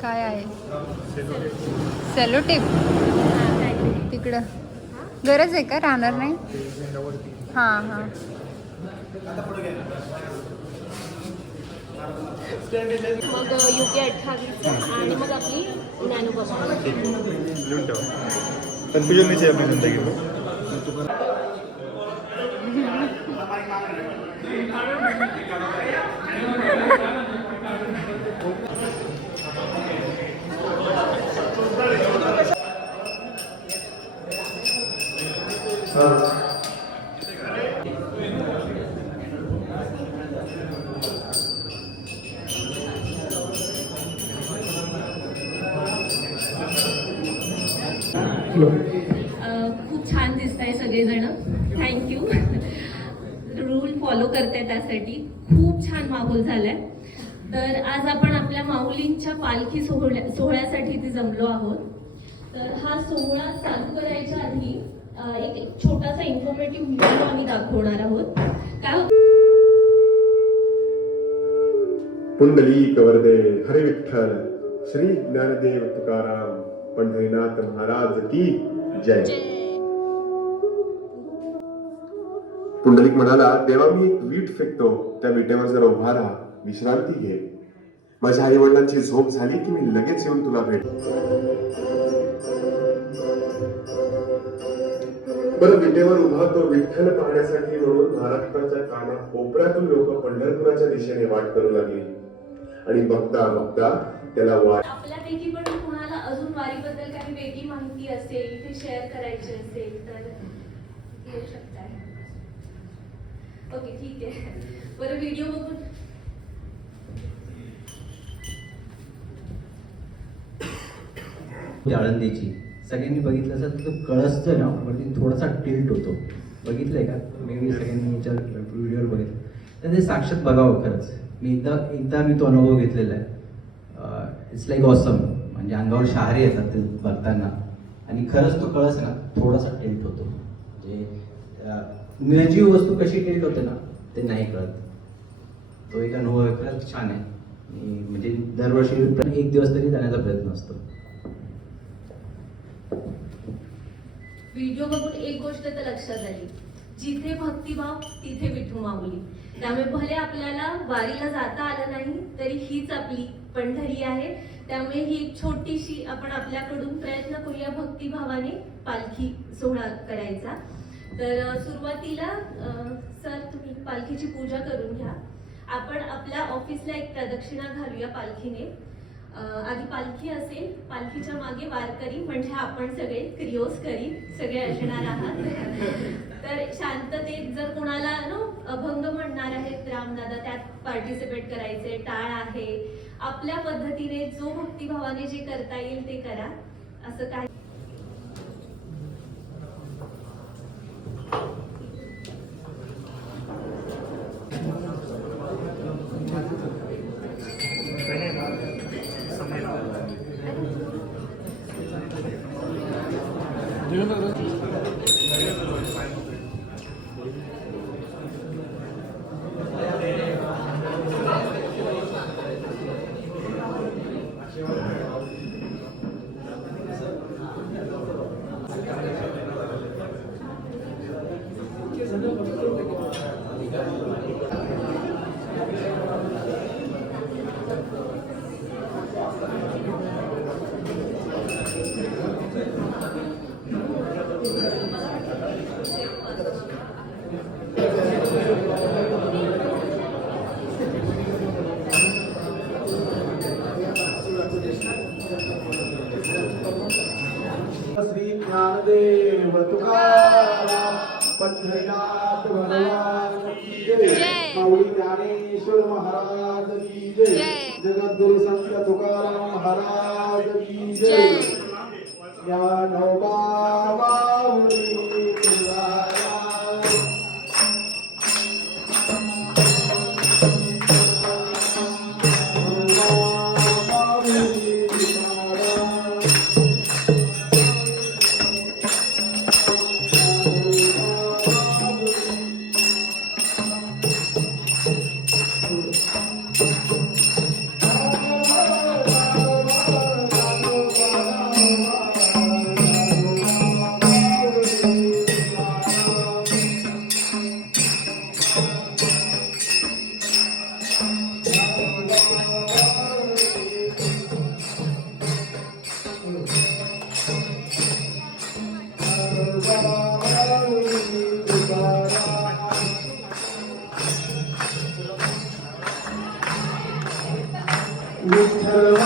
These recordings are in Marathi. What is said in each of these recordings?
काय आहे? सेलो टेप तिकडं गरज आहे का? राहणार नाही. हां हां मग UK 28 आणि मग आपली नॅनो बस. कन्फ्युजन नाही आहे आपली जिंदगी में. खूप छान दिसताय सगळेजण. थँक्यू. रूल फॉलो करते त्यासाठी. खूप छान माहोल झालाय. तर आज आपण आपल्या माऊलींच्या पालखी सोहळ्यासाठी इथे जमलो आहोत. तर हा सोहळा चालू करायच्या आधी एक छोटासा इन्फॉर्मेटिव्ह व्हिडिओ आम्ही दाखवणार आहोत. काय पुंडलीक वरदे हरे विठ्ठल श्री ज्ञानदेव तुकाराम पंढरीनाथ महाराज की जय. पुंडलिक म्हणाला, देवा मी एक वीट फेकतो, त्या विटेवर जर उभा राहा, विश्रांती घे. माझ्या आई वडिलांची झोप झाली की मी लगेच येऊन तुला भेट. बरं, विटेवर उभा तो विठ्ठल पाहण्यासाठी म्हणून महाराष्ट्राच्या काना कोपऱ्यातून लोक पंढरपुराच्या दिशेने वाट करू लागली. आणि बघता बघता त्याला वाट. आपल्यापैकी पण कुणाला अजून वारीबद्दल काही वेगळी माहिती असेल, इथे शेअर करायची असेल तर घेऊ शकताय. ओके, ठीक आहे. बरं, व्हिडिओ बघून आळंदीची सगळ्यांनी बघितलं असेल तर कळसचं नाव वरती थोडासा टिल्ट होतो. बघितलंय का? मी सगळ्यांनी व्हिडिओवर बघितलं तर ते साक्षात बघावं. खरंच मी एकदा मी तो अनुभव घेतलेला आहे. It's like awesome. म्हणजे अंगावर शहारे येतात ते बघताना. आणि खरंच तो कळस ना थोडासा टिल्ट होतो. म्हणजे निर्जीव वस्तू कशी टिल्ट होते ना ते नाही कळत. तो एक अनुभव खरंच छान आहे. म्हणजे दरवर्षी एक दिवस तरी जाण्याचा प्रयत्न असतो. व्हिडिओ बघून एक गोष्ट तर लक्षात आली, जिथे भक्तिभाव तिथे विठू माऊली. त्यामुळे भले आपल्याला वारीला जाता आलं नाही तरी हीच आपली पंढरी आहे. त्यामुळे ही एक छोटीशी आपण आपल्याकडून प्रयत्न करूया भक्तिभावाने पालखी सोहळा करायचा. तर सुरुवातीला सर तुम्ही पालखीची पूजा करून घ्या. आपण आपल्या ऑफिसला एक प्रदक्षिणा घालूया पालखीने. आधी पालखी असेल, पालखीच्या मागे वारकरी म्हणजे आपण सगळे क्रियोस्करी सगळे असणार आहात. तर शांततेत जर कोणाला अभंग म्हणणार आहेत रामदादा त्यात पार्टिसिपेट करायचे. टाळ आहे. आपल्या पद्धतीने जो भक्तिभावाने जे करता येईल ते करा. असं काय श्री ज्ञानदेव तुकाराम पंढरीनाथ भगवान की जय, माऊली ज्ञानेश्वर महाराज की जय, जगद्गुरु संत तुकाराम महाराज की जय, ज्ञानोबा माऊली तुकाराम. विठ्ठल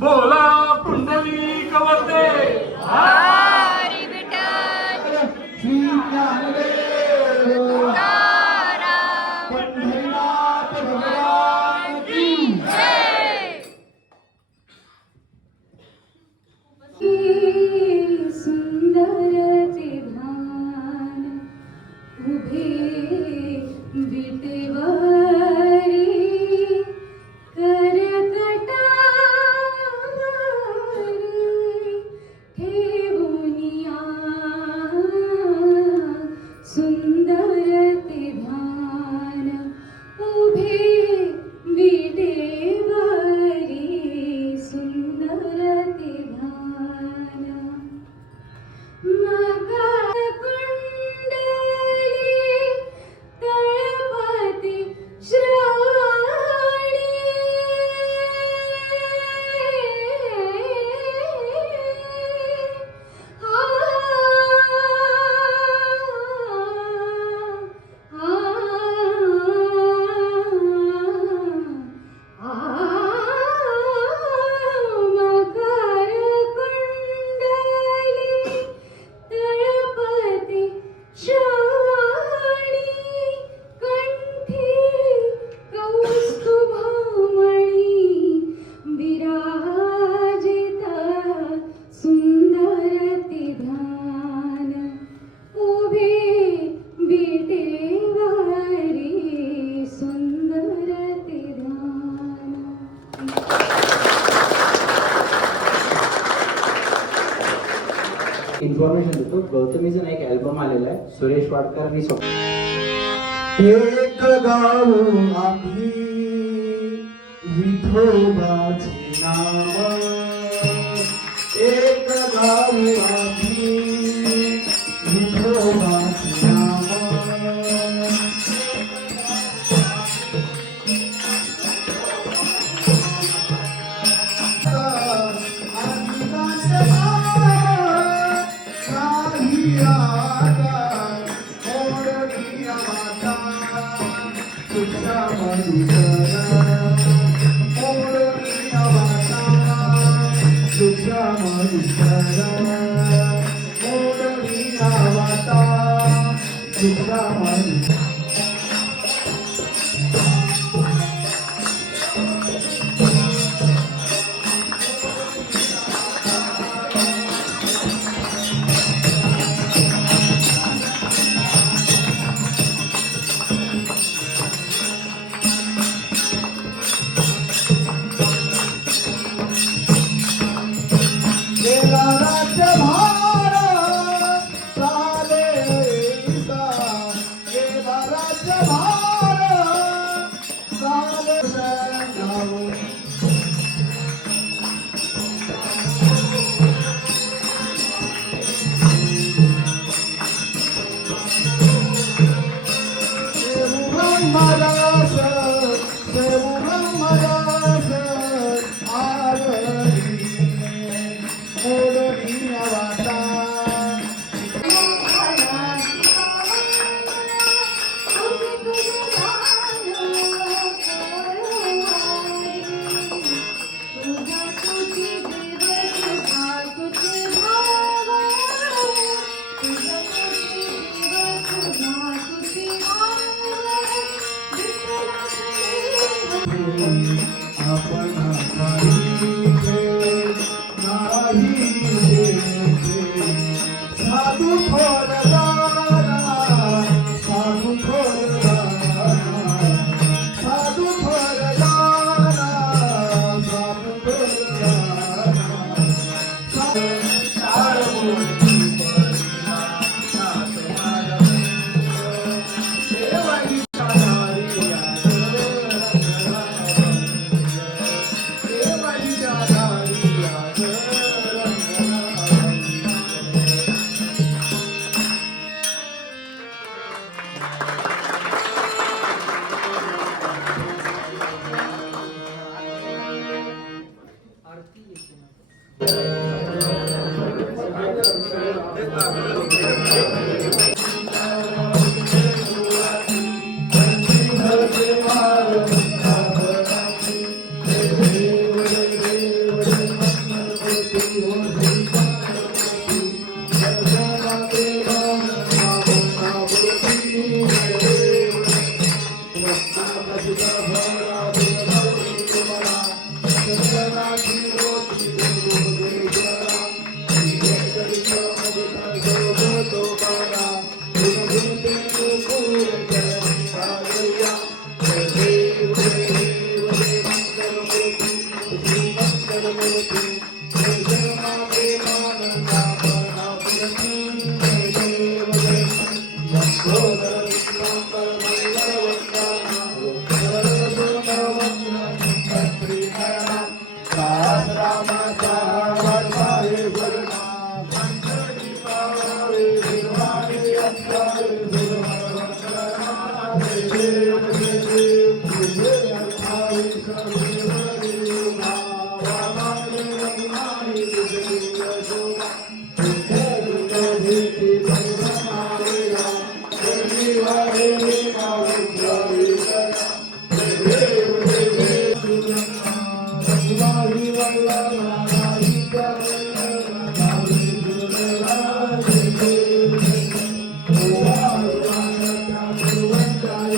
बोला पुंडलिक वरदे हरी विठ्ठल श्री ज्ञानदेव तुकाराम पंढरीनाथ भगवान की जय. सुंदर ते ध्यान उभे विटेवारी करकटावारी ठेवूनिया सुंदर ते ध्यान उभे विटेवारी सुंदर ते ध्यान मकर कुंडली तळपती श्रावणी मकर कुंडली तळपती श्रावणी कंठी कौस्तुभमणी विराजिता सुंदर ते ध्यान उभे विटेवारी सुंदर ते ध्यान. इन्फॉर्मेशन देतो. गौतमीचं ना एक अल्बम आलेला आहे, सुरेश वाडकर आणि एक गाव आम्ही विठोबाचे नाम एक गाव आम्ही विठोबाचे नाम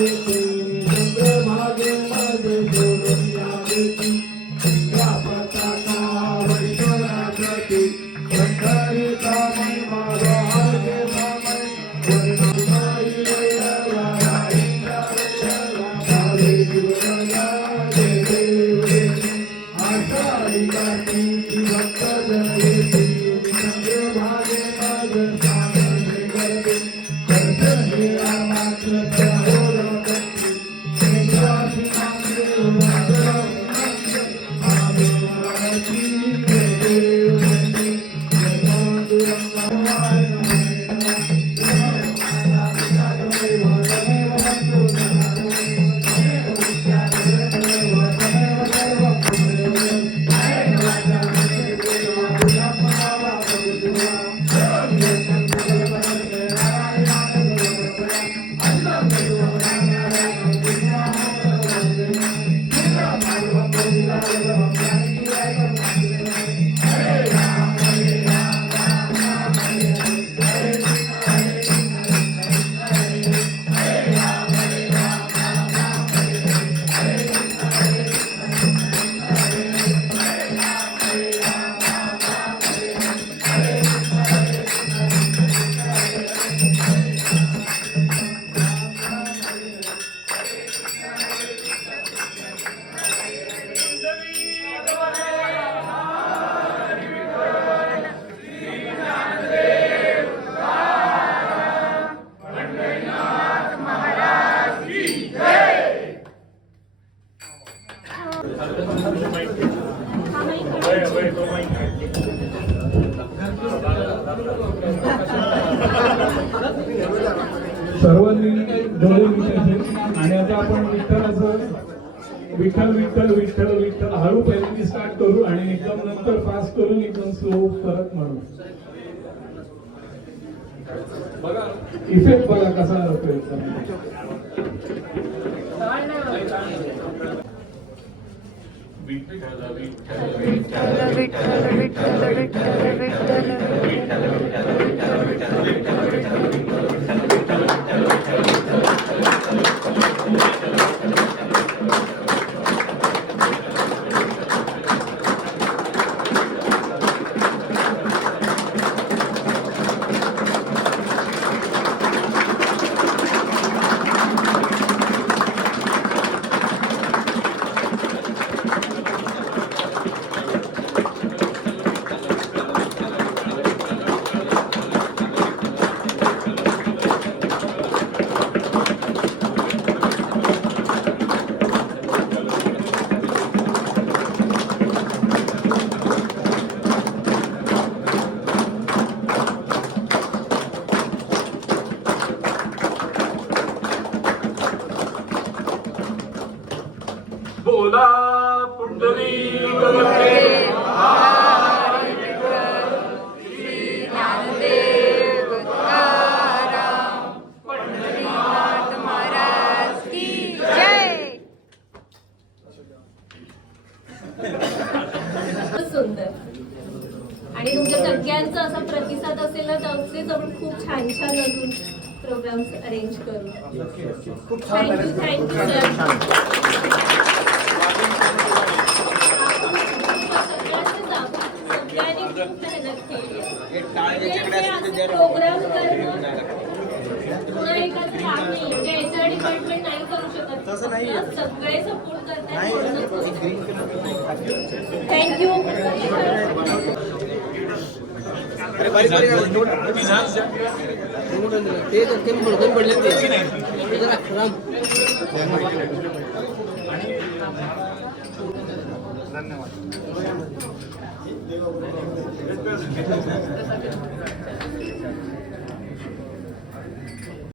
येते चंद्रभागे मध्ये सोडून या बेटी या पताका वैश्वराजती पंढरीचा महिमा रोहागे मामय वर्णाई वेळा भावे जीवया जय देव आषाढी कार्तिकी भक्त जन येती चंद्रभागे मध्ये सामने गर्दे दर्शन घ्या मात्र त्याहोरती निश्वासी नामदेव माधव महादेवाची जय देव जय पांडुरंगाय सर्वांनी डोळे मिटायचे आणि आता आपण विठ्ठलाचं विठ्ठल विठ्ठल विठ्ठल विठ्ठल हळू पहिल्यांदा स्टार्ट करू आणि एकदम नंतर फास्ट करून एकदम स्लो परत म्हणू. बघा इफेक्ट बघा कसा होतो एकदम. विठ्ठल विठ्ठल विठ्ठल विठ्ठल विठ्ठल विठ्ठल बोला पुंडलिक वरदे हरी विठ्ठल श्री ज्ञानदेव तुकाराम पंढरीनाथ महाराज की जय. सुंदर आणि तुमच्या सगळ्यांचा असा प्रतिसाद असेल ना तर अगदीच आपण खूप छान छान अजून प्रोग्राम्स अरेंज करू. Thank you sir. प्रोग्राम करणं पुन्हा एकाच काम नाही म्हणजे एचआर डिपार्टमेंट नाही करू शकत. सगळे सपोर्ट करतात. थँक्यू. धन्यवाद.